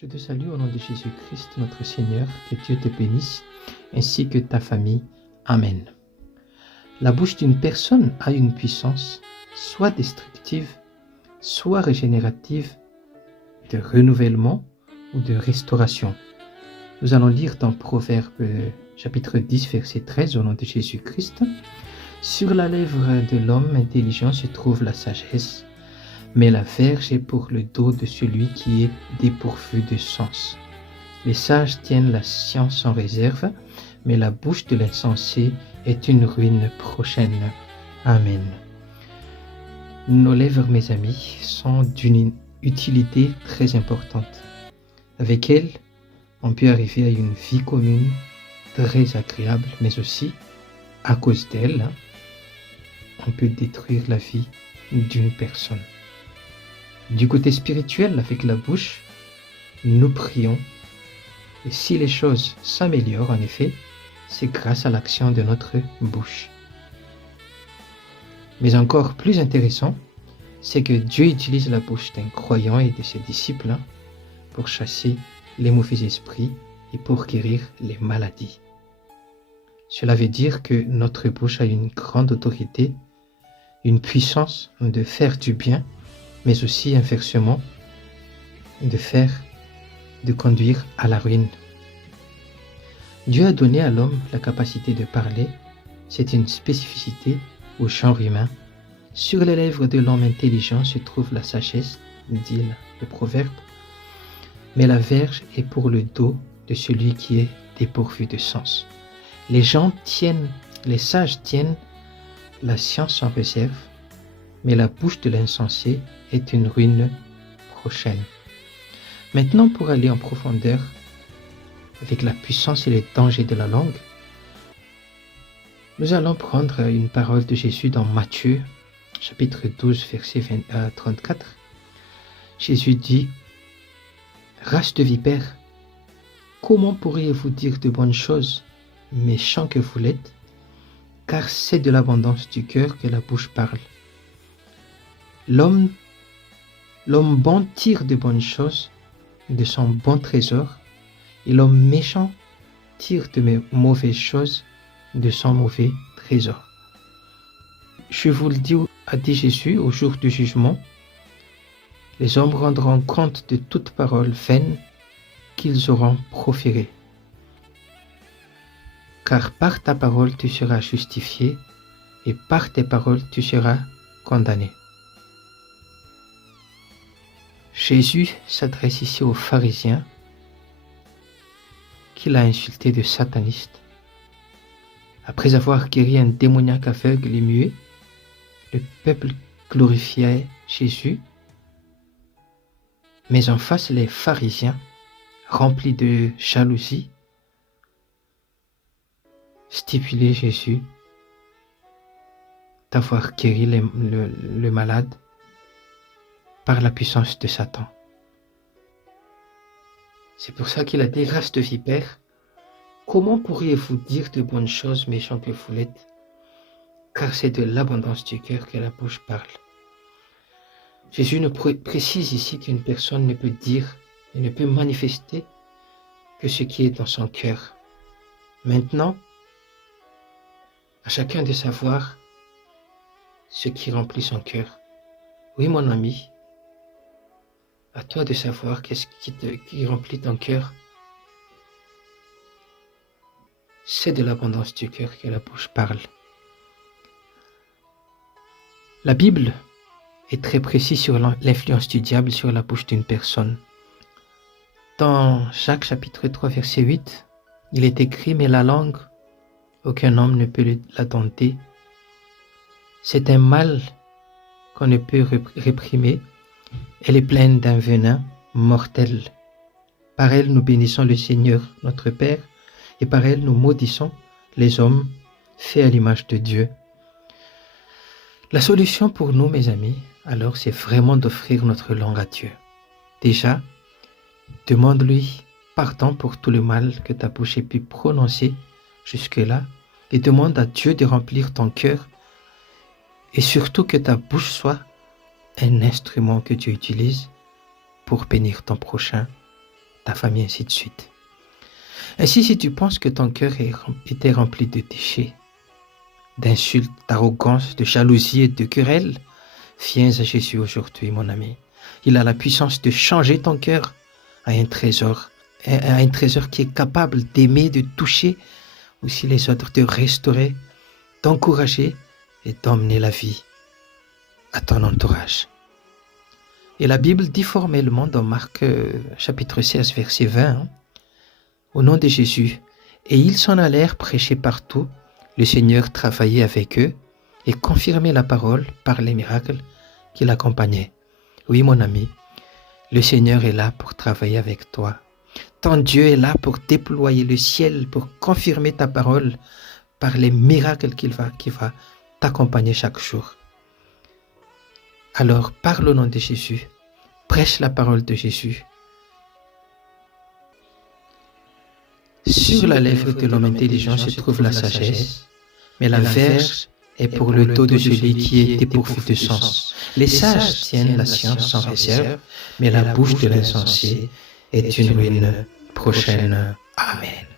Je te salue au nom de Jésus-Christ, notre Seigneur, que Dieu te bénisse, ainsi que ta famille. Amen. La bouche d'une personne a une puissance, soit destructive, soit régénérative, de renouvellement ou de restauration. Nous allons lire dans Proverbe chapitre 10, verset 13, au nom de Jésus-Christ. Sur la lèvre de l'homme intelligent se trouve la sagesse, mais la verge est pour le dos de celui qui est dépourvu de sens. Les sages tiennent la science en réserve, mais la bouche de l'insensé est une ruine prochaine. Amen. Nos lèvres, mes amis, sont d'une utilité très importante. Avec elles, on peut arriver à une vie commune très agréable, mais aussi, à cause d'elles, on peut détruire la vie d'une personne. Du côté spirituel, avec la bouche, nous prions. Et si les choses s'améliorent, en effet, c'est grâce à l'action de notre bouche. Mais encore plus intéressant, c'est que Dieu utilise la bouche d'un croyant et de ses disciples pour chasser les mauvais esprits et pour guérir les maladies. Cela veut dire que notre bouche a une grande autorité, une puissance de faire du bien, mais aussi inversement, de conduire à la ruine. Dieu a donné à l'homme la capacité de parler, c'est une spécificité au genre humain. Sur les lèvres de l'homme intelligent se trouve la sagesse, dit le proverbe, mais la verge est pour le dos de celui qui est dépourvu de sens. Les sages tiennent la science en réserve, mais la bouche de l'insensé est une ruine prochaine. Maintenant, pour aller en profondeur avec la puissance et les dangers de la langue, nous allons prendre une parole de Jésus dans Matthieu, chapitre 12, verset 34. Jésus dit « Race de vipères, comment pourriez-vous dire de bonnes choses, méchants que vous l'êtes, car c'est de l'abondance du cœur que la bouche parle. L'homme bon tire de bonnes choses de son bon trésor, et l'homme méchant tire de mauvaises choses de son mauvais trésor. Je vous le dis, a dit Jésus, au jour du jugement, les hommes rendront compte de toute parole vaine qu'ils auront proférée. Car par ta parole tu seras justifié, et par tes paroles tu seras condamné. Jésus s'adresse ici aux pharisiens qu'il a insultés de satanistes. Après avoir guéri un démoniaque aveugle et muet, le peuple glorifiait Jésus, mais en face les pharisiens, remplis de jalousie, stipulaient Jésus d'avoir guéri le malade par la puissance de Satan. C'est pour ça qu'il a dit, race de vipères, comment pourriez-vous dire de bonnes choses, méchants que vous l'êtes, car c'est de l'abondance du cœur que la bouche parle. Jésus nous précise ici qu'une personne ne peut dire et ne peut manifester que ce qui est dans son cœur. Maintenant, à chacun de savoir ce qui remplit son cœur. Oui, mon ami, à toi de savoir qu'est-ce qui remplit ton cœur. C'est de l'abondance du cœur que la bouche parle. La Bible est très précise sur l'influence du diable sur la bouche d'une personne. Dans Jacques chapitre 3 verset 8, il est écrit « Mais la langue, aucun homme ne peut la dompter. C'est un mal qu'on ne peut réprimer. Elle est pleine d'un venin mortel. Par elle, nous bénissons le Seigneur, notre Père, et par elle, nous maudissons les hommes faits à l'image de Dieu. » La solution pour nous, mes amis, alors, c'est vraiment d'offrir notre langue à Dieu. Déjà, demande-lui pardon pour tout le mal que ta bouche ait pu prononcer jusque-là, et demande à Dieu de remplir ton cœur, et surtout que ta bouche soit un instrument que Dieu utilise pour bénir ton prochain ta famille, ainsi de suite. Ainsi, si tu penses que ton cœur était rempli de déchets, d'insultes, d'arrogance, de jalousie et de querelles, viens à Jésus aujourd'hui, mon ami. Il a la puissance de changer ton cœur à un trésor qui est capable d'aimer, de toucher aussi les autres, de restaurer, d'encourager et d'emmener la vie à ton entourage. Et la Bible dit formellement dans Marc chapitre 16, verset 20, au nom de Jésus, et ils s'en allèrent prêcher partout, le Seigneur travaillait avec eux et confirmait la parole par les miracles qui l'accompagnaient. Oui, mon ami, le Seigneur est là pour travailler avec toi. Ton Dieu est là pour déployer le ciel, pour confirmer ta parole par les miracles qu'il va t'accompagner chaque jour. Alors, parle au nom de Jésus, prêche la parole de Jésus. Sur la lèvre de l'homme intelligent se trouve la sagesse, mais la verge est pour le dos de celui qui est dépourvu de sens. Les sages tiennent la science sans réserve, mais la bouche de l'insensé est une ruine prochaine. Amen.